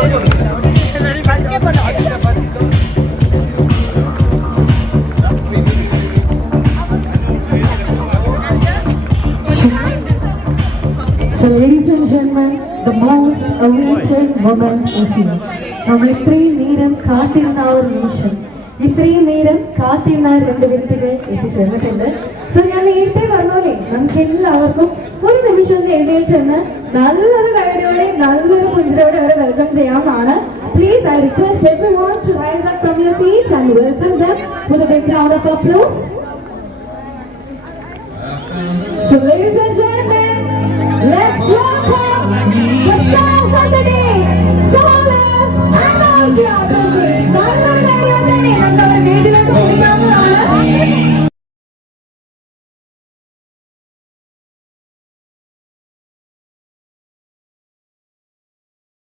So ladies and gentlemen, the most awaited moment is here. നമ്മൾ ഇത്രയും നേരം കാത്തിരുന്ന ആ ഒരു നിമിഷം, ഇത്രയും നേരം കാത്തിരുന്ന രണ്ട് വ്യക്തികൾ എത്തിച്ചേർന്നിട്ടുണ്ട്. സോ ഞാൻ നേരത്തെ പറഞ്ഞോലെ നമുക്ക് എല്ലാവർക്കും ഒരു നിമിഷം ഒന്ന് എഴുന്നേൽറ്റെന്ന് നല്ലൊരു കൈയോടെ നല്ലൊരു പുഞ്ചിരോടെ അവരെ വെൽക്കം ചെയ്യാവുന്നതാണ്. Please, I request everyone to rise up from your seats and welcome them with a big round of applause. So ladies and gentlemen,